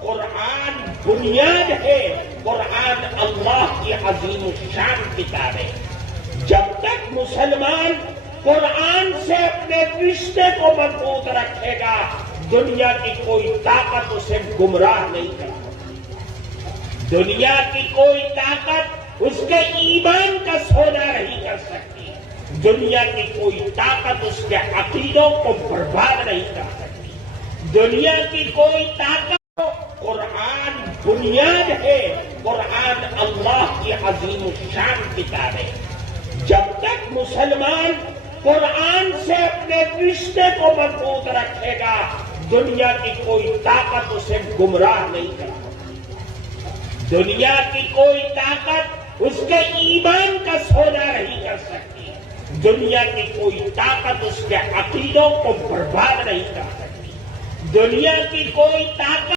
قرآن بنیاد ہے، قرآن اللہ کی عظیم الشان کتاب ہے۔ جب تک مسلمان قرآن سے اپنے رشتے کو مضبوط رکھے گا، دنیا کی کوئی طاقت اسے گمراہ نہیں کر سکتی، دنیا کی کوئی طاقت اس کے ایمان کا سونا نہیں کر سکتی، دنیا کی کوئی طاقت اس کے عقیدوں کو برباد نہیں کر سکتی، دنیا کی کوئی طاقت۔ قرآن بنیاد ہے، قرآن اللہ کی عظیم الشان کتاب ہے۔ جب تک مسلمان قرآن سے اپنے رشتے کو مضبوط رکھے گا، دنیا کی کوئی طاقت اسے گمراہ نہیں کر سکتی، دنیا کی کوئی طاقت اس کے ایمان کا سونا نہیں کر سکتی، دنیا کی کوئی طاقت اس کے عقیدوں کو برباد نہیں کر سکتی، دنیا کی کوئی طاقت